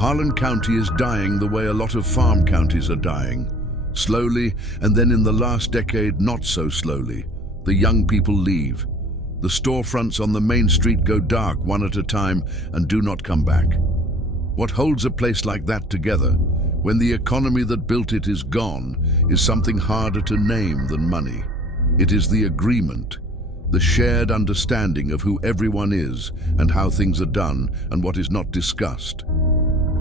Harlan County is dying the way a lot of farm counties are dying. Slowly, and then in the last decade, not so slowly. The young people leave. The storefronts on the main street go dark one at a time and do not come back. What holds a place like that together, when the economy that built it is gone, is something harder to name than money. It is the agreement, the shared understanding of who everyone is and how things are done and what is not discussed.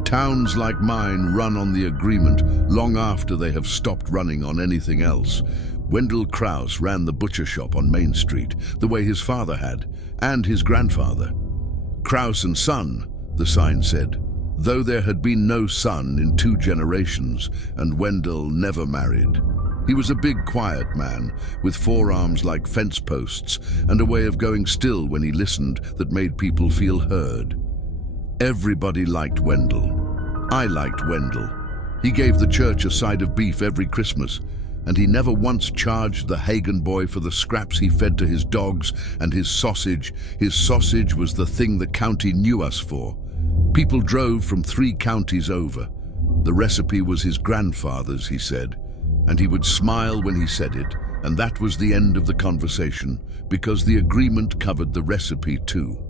Towns like mine run on the agreement long after they have stopped running on anything else. Wendell Krause ran the butcher shop on Main Street, the way his father had, and his grandfather. Krause and Son, the sign said, though there had been no son in 2 generations, and Wendell never married. He was a big, quiet man, with forearms like fence posts, and a way of going still when he listened that made people feel heard. Everybody liked Wendell. I liked Wendell. He gave the church a side of beef every Christmas, and he never once charged the Hagen boy for the scraps he fed to his dogs and his sausage. His sausage was the thing the county knew us for. People drove from 3 counties over. The recipe was his grandfather's, he said, and he would smile when he said it, and that was the end of the conversation, because the agreement covered the recipe too.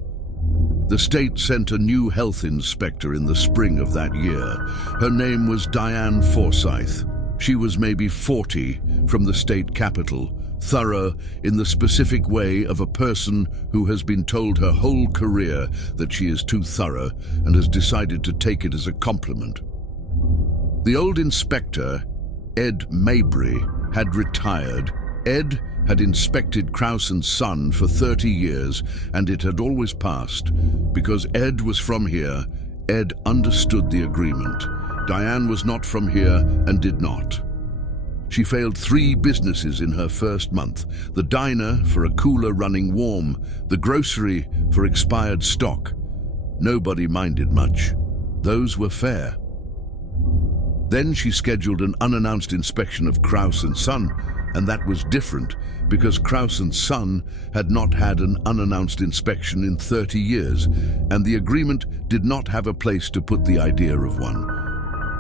The state sent a new health inspector in the spring of that year. Her name was Diane Foresight. She was maybe 40, from the state capital, thorough in the specific way of a person who has been told her whole career that she is too thorough and has decided to take it as a compliment. The old inspector, Ed Mabry, had retired. Ed had inspected Krause and Son for 30 years, and it had always passed. Because Ed was from here, Ed understood the agreement. Diane was not from here and did not. She failed 3 businesses in her first month. The diner for a cooler running warm, the grocery for expired stock. Nobody minded much. Those were fair. Then she scheduled an unannounced inspection of Krause and Son, and that was different because Krause and Son had not had an unannounced inspection in 30 years, and the agreement did not have a place to put the idea of one.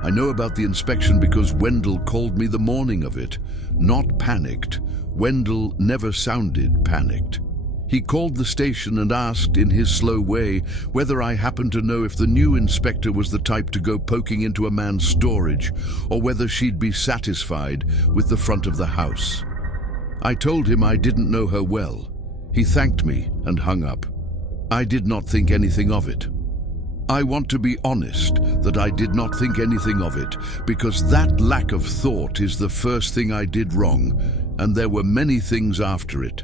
I know about the inspection because Wendell called me the morning of it, not panicked. Wendell never sounded panicked. He called the station and asked, in his slow way, whether I happened to know if the new inspector was the type to go poking into a man's storage, or whether she'd be satisfied with the front of the house. I told him I didn't know her well. He thanked me and hung up. I did not think anything of it. I want to be honest that I did not think anything of it, because that lack of thought is the first thing I did wrong, and there were many things after it,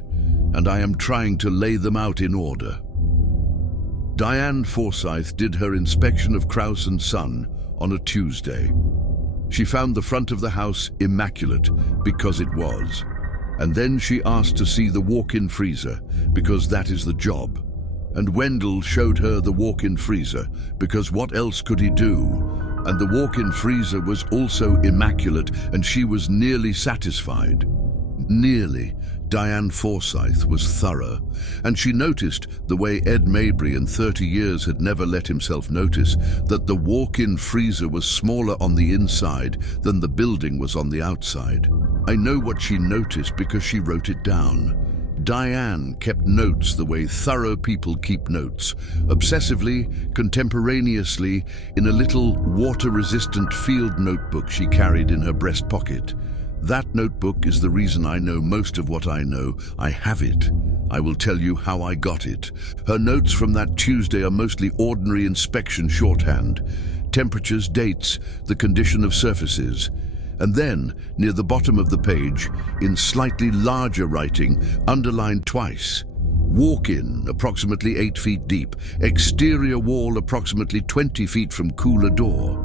and I am trying to lay them out in order. Diane Forsyth did her inspection of Krause and Son on a Tuesday. She found the front of the house immaculate, because it was. And then she asked to see the walk-in freezer, because that is the job. And Wendell showed her the walk-in freezer, because what else could he do? And the walk-in freezer was also immaculate, and she was nearly satisfied. Nearly. Diane Forsyth was thorough, and she noticed, the way Ed Mabry in 30 years had never let himself notice, that the walk-in freezer was smaller on the inside than the building was on the outside. I know what she noticed because she wrote it down. Diane kept notes the way thorough people keep notes, obsessively, contemporaneously, in a little water-resistant field notebook she carried in her breast pocket. That notebook is the reason I know most of what I know. I have it. I will tell you how I got it. Her notes from that Tuesday are mostly ordinary inspection shorthand. Temperatures, dates, the condition of surfaces. And then, near the bottom of the page, in slightly larger writing, underlined twice. Walk-in, approximately 8 feet deep. Exterior wall, approximately 20 feet from cooler door.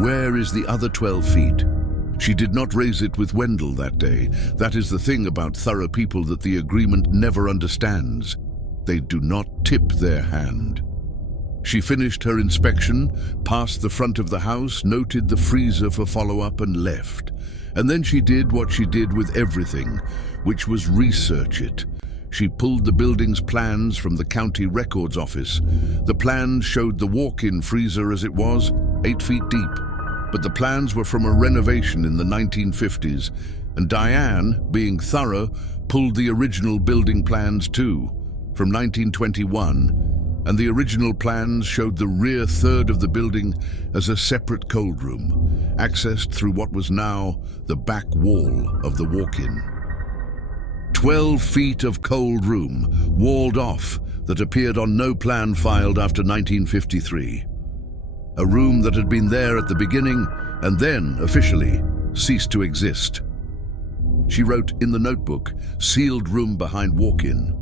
Where is the other 12 feet? She did not raise it with Wendell that day. That is the thing about thorough people that the agreement never understands. They do not tip their hand. She finished her inspection, passed the front of the house, noted the freezer for follow-up and left. And then she did what she did with everything, which was research it. She pulled the building's plans from the county records office. The plans showed the walk-in freezer as it was, 8 feet deep. But the plans were from a renovation in the 1950s, and Diane, being thorough, pulled the original building plans too, from 1921, and the original plans showed the rear third of the building as a separate cold room, accessed through what was now the back wall of the walk-in. 12 feet of cold room, walled off, that appeared on no plan filed after 1953. A room that had been there at the beginning and then, officially, ceased to exist. She wrote in the notebook, sealed room behind walk-in.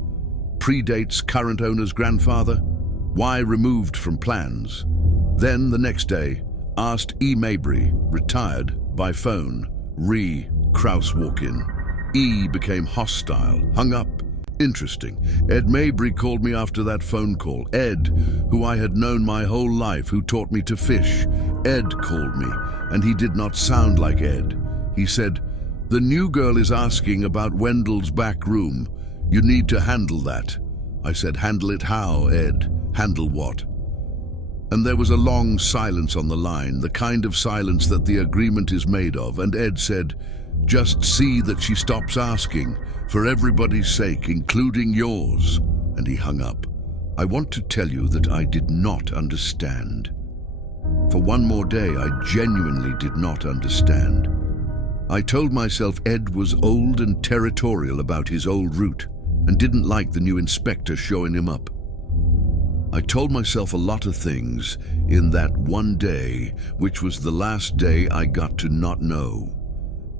Predates current owner's grandfather. Why removed from plans? Then, the next day, asked E. Mabry, retired, by phone, Kraus walk-in. E became hostile, hung up. Interesting. Ed Mabry called me after that phone call. Ed, who I had known my whole life, who taught me to fish. Ed called me, and he did not sound like Ed. He said, "The new girl is asking about Wendell's back room. You need to handle that." I said, "Handle it how, Ed? Handle what?" And there was a long silence on the line, the kind of silence that the agreement is made of, and Ed said, "Just see that she stops asking, for everybody's sake, including yours." And he hung up. I want to tell you that I did not understand. For one more day, I genuinely did not understand. I told myself Ed was old and territorial about his old route and didn't like the new inspector showing him up. I told myself a lot of things in that one day, which was the last day I got to not know.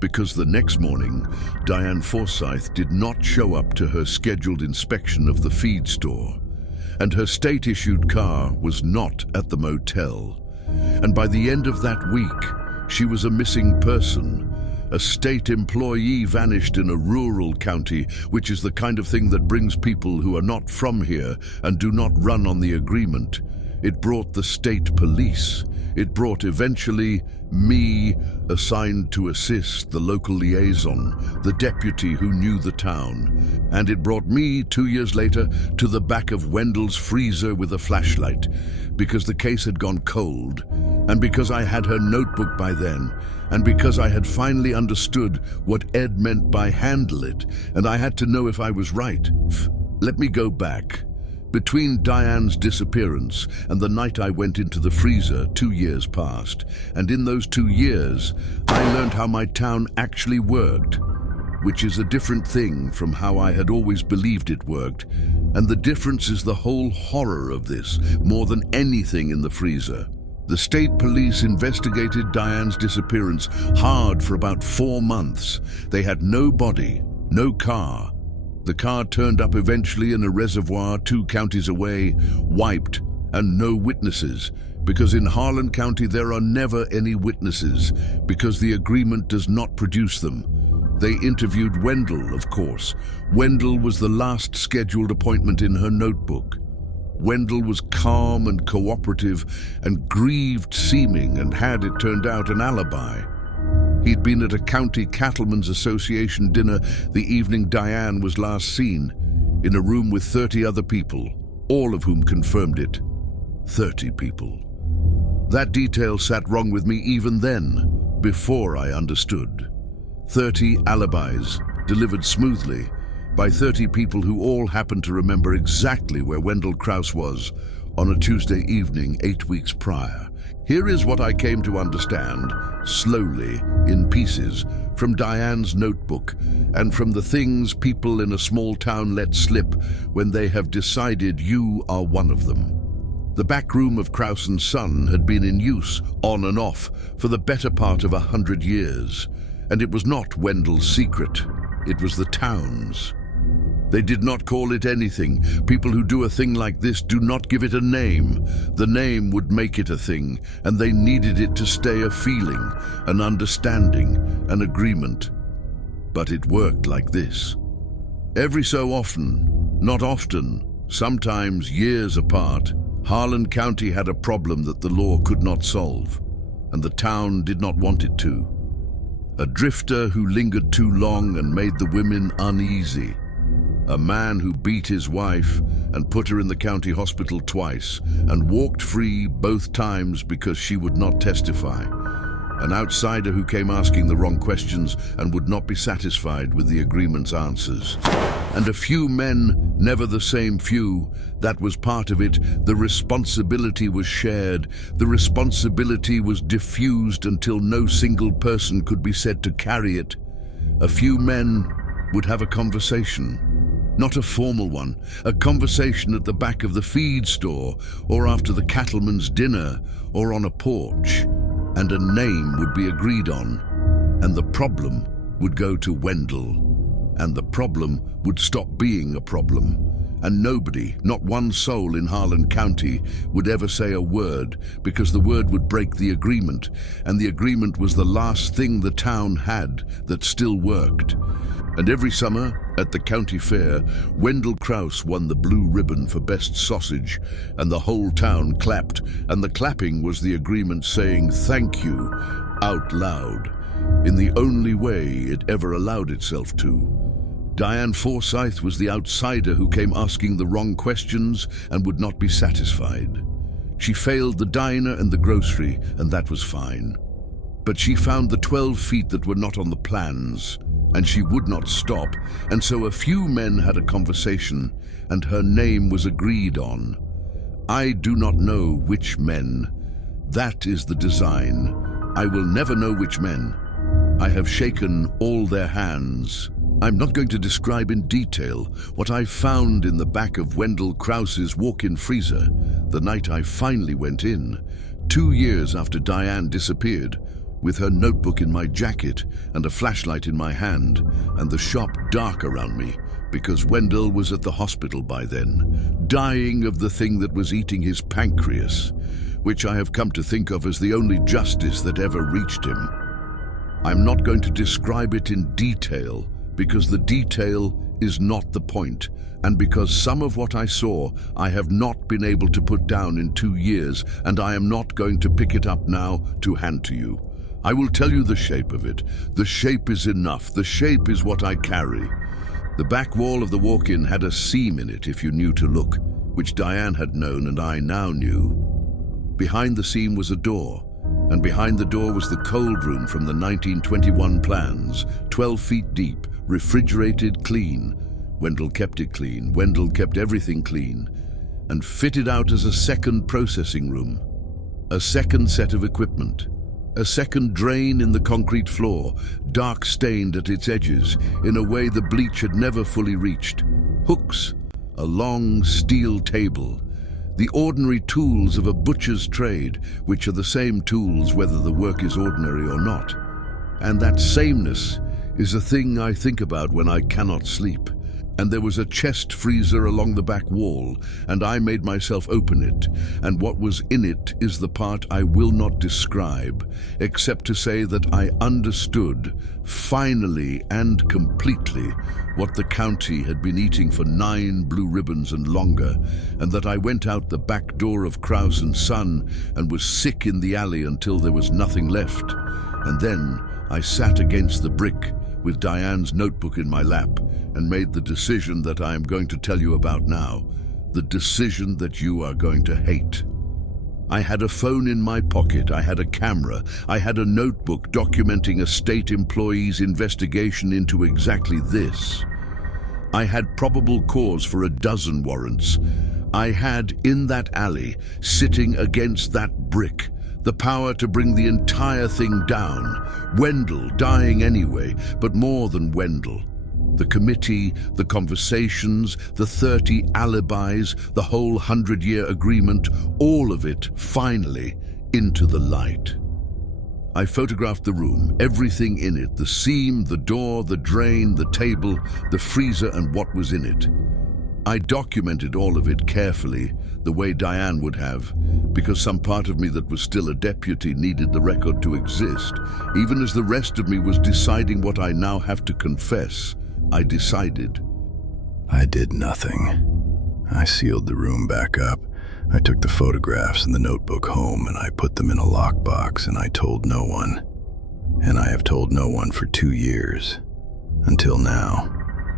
Because the next morning, Diane Forsyth did not show up to her scheduled inspection of the feed store, and her state-issued car was not at the motel. And by the end of that week, she was a missing person. A state employee vanished in a rural county, which is the kind of thing that brings people who are not from here and do not run on the agreement. It brought the state police. It brought eventually me, assigned to assist the local liaison, the deputy who knew the town. And it brought me 2 years later to the back of Wendell's freezer with a flashlight, because the case had gone cold, and because I had her notebook by then, and because I had finally understood what Ed meant by handle it, and I had to know if I was right. Let me go back. Between Diane's disappearance and the night I went into the freezer, 2 years passed, and in those 2 years, I learned how my town actually worked, which is a different thing from how I had always believed it worked, and the difference is the whole horror of this, more than anything in the freezer. The state police investigated Diane's disappearance hard for about 4 months. They had no body, no car. The car turned up eventually in a reservoir 2 counties away, wiped, and no witnesses, because in Harlan County there are never any witnesses, because the agreement does not produce them. They interviewed Wendell, of course. Wendell was the last scheduled appointment in her notebook. Wendell was calm and cooperative and grieved seeming and had, it turned out, an alibi. He'd been at a county cattlemen's association dinner the evening Diane was last seen, in a room with 30 other people, all of whom confirmed it. 30 people. That detail sat wrong with me even then, before I understood. 30 alibis, delivered smoothly, by 30 people who all happened to remember exactly where Wendell Kraus was on a Tuesday evening 8 weeks prior. Here is what I came to understand, slowly, in pieces, from Diane's notebook, and from the things people in a small town let slip when they have decided you are one of them. The back room of Kraus & Son had been in use, on and off, for the better part of 100 years, and it was not Wendell's secret, it was the town's. They did not call it anything. People who do a thing like this do not give it a name. The name would make it a thing, and they needed it to stay a feeling, an understanding, an agreement. But it worked like this. Every so often, not often, sometimes years apart, Harlan County had a problem that the law could not solve, and the town did not want it to. A drifter who lingered too long and made the women uneasy. A man who beat his wife and put her in the county hospital twice and walked free both times because she would not testify. An outsider who came asking the wrong questions and would not be satisfied with the agreement's answers. And a few men, never the same few. That was part of it. The responsibility was shared. The responsibility was diffused until no single person could be said to carry it. A few men would have a conversation. Not a formal one, a conversation at the back of the feed store, or after the cattleman's dinner, or on a porch, and a name would be agreed on, and the problem would go to Wendell, and the problem would stop being a problem, and nobody, not one soul in Harlan County, would ever say a word, because the word would break the agreement, and the agreement was the last thing the town had that still worked. And every summer, at the county fair, Wendell Krause won the blue ribbon for best sausage, and the whole town clapped, and the clapping was the agreement saying thank you out loud, in the only way it ever allowed itself to. Diane Forsyth was the outsider who came asking the wrong questions and would not be satisfied. She failed the diner and the grocery, and that was fine. But she found the 12 feet that were not on the plans, and she would not stop, and so a few men had a conversation, and her name was agreed on. I do not know which men. That is the design. I will never know which men. I have shaken all their hands. I'm not going to describe in detail what I found in the back of Wendell Krause's walk-in freezer the night I finally went in, 2 years after Diane disappeared, with her notebook in my jacket and a flashlight in my hand, and the shop dark around me, because Wendell was at the hospital by then, dying of the thing that was eating his pancreas, which I have come to think of as the only justice that ever reached him. I'm not going to describe it in detail, because the detail is not the point, and because some of what I saw I have not been able to put down in 2 years, and I am not going to pick it up now to hand to you. I will tell you the shape of it. The shape is enough. The shape is what I carry. The back wall of the walk-in had a seam in it if you knew to look, which Diane had known and I now knew. Behind the seam was a door, and behind the door was the cold room from the 1921 plans, 12 feet deep, refrigerated, clean. Wendell kept it clean. Wendell kept everything clean, and fitted out as a second processing room, a second set of equipment. A second drain in the concrete floor, dark stained at its edges, in a way the bleach had never fully reached. Hooks, a long steel table, the ordinary tools of a butcher's trade, which are the same tools whether the work is ordinary or not. And that sameness is a thing I think about when I cannot sleep. And there was a chest freezer along the back wall, and I made myself open it, and what was in it is the part I will not describe, except to say that I understood, finally and completely, what the county had been eating for 9 blue ribbons and longer, and that I went out the back door of Krause and Son and was sick in the alley until there was nothing left. And then I sat against the brick, with Diane's notebook in my lap, and made the decision that I am going to tell you about now, the decision that you are going to hate. I had a phone in my pocket, I had a camera, I had a notebook documenting a state employee's investigation into exactly this. I had probable cause for 12 warrants. I had, in that alley, sitting against that brick, the power to bring the entire thing down. Wendell dying anyway, but more than Wendell. The committee, the conversations, the 30 alibis, the whole 100-year agreement, all of it, finally, into the light. I photographed the room, everything in it, the seam, the door, the drain, the table, the freezer, and what was in it. I documented all of it carefully, the way Diane would have, because some part of me that was still a deputy needed the record to exist. Even as the rest of me was deciding what I now have to confess, I decided. I did nothing. I sealed the room back up. I took the photographs and the notebook home, and I put them in a lockbox, and I told no one. And I have told no one for 2 years. Until now.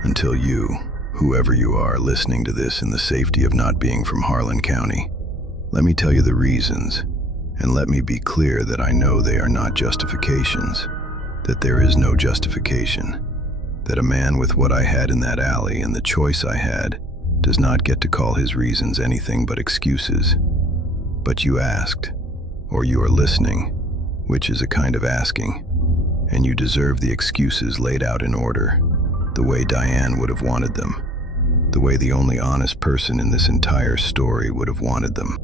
Until you whoever you are listening to this in the safety of not being from Harlan County, let me tell you the reasons, and let me be clear that I know they are not justifications, that there is no justification, that a man with what I had in that alley and the choice I had does not get to call his reasons anything but excuses. But you asked, or you are listening, which is a kind of asking, and you deserve the excuses laid out in order, the way Diane would have wanted them, the way the only honest person in this entire story would have wanted them.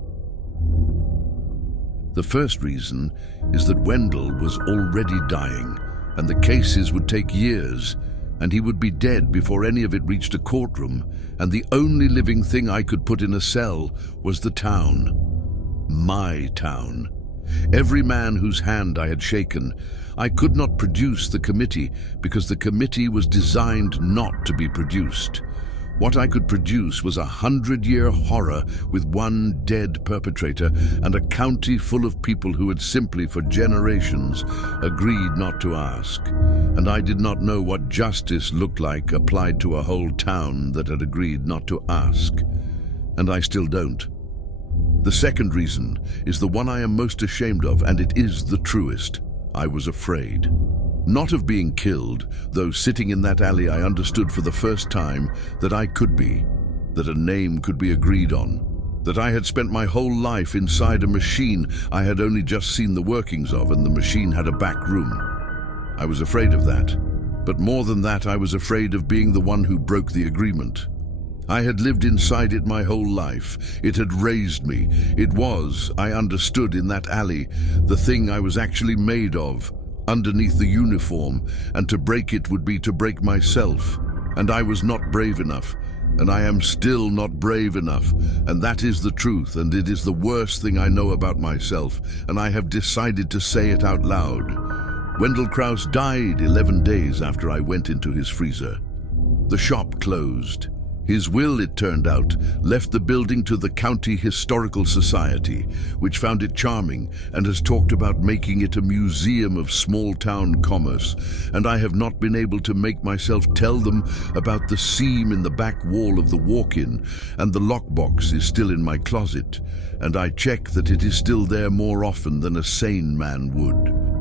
The first reason is that Wendell was already dying, and the cases would take years, and he would be dead before any of it reached a courtroom, and the only living thing I could put in a cell was the town. My town. Every man whose hand I had shaken. I could not produce the committee because the committee was designed not to be produced. What I could produce was a 100-year horror with one dead perpetrator and a county full of people who had simply for generations agreed not to ask. And I did not know what justice looked like applied to a whole town that had agreed not to ask. And I still don't. The second reason is the one I am most ashamed of, and it is the truest. I was afraid. Not of being killed, though sitting in that alley I understood for the first time that I could be, that a name could be agreed on, that I had spent my whole life inside a machine I had only just seen the workings of, and the machine had a back room. I was afraid of that, but more than that, I was afraid of being the one who broke the agreement. I had lived inside it my whole life. It had raised me. It was, I understood in that alley, the thing I was actually made of, underneath the uniform, and to break it would be to break myself. And I was not brave enough, and I am still not brave enough, and that is the truth, and it is the worst thing I know about myself, and I have decided to say it out loud. Wendell Krause died 11 days after I went into his freezer. The shop closed. His will, it turned out, left the building to the County Historical Society, which found it charming and has talked about making it a museum of small-town commerce, and I have not been able to make myself tell them about the seam in the back wall of the walk-in, and the lockbox is still in my closet, and I check that it is still there more often than a sane man would.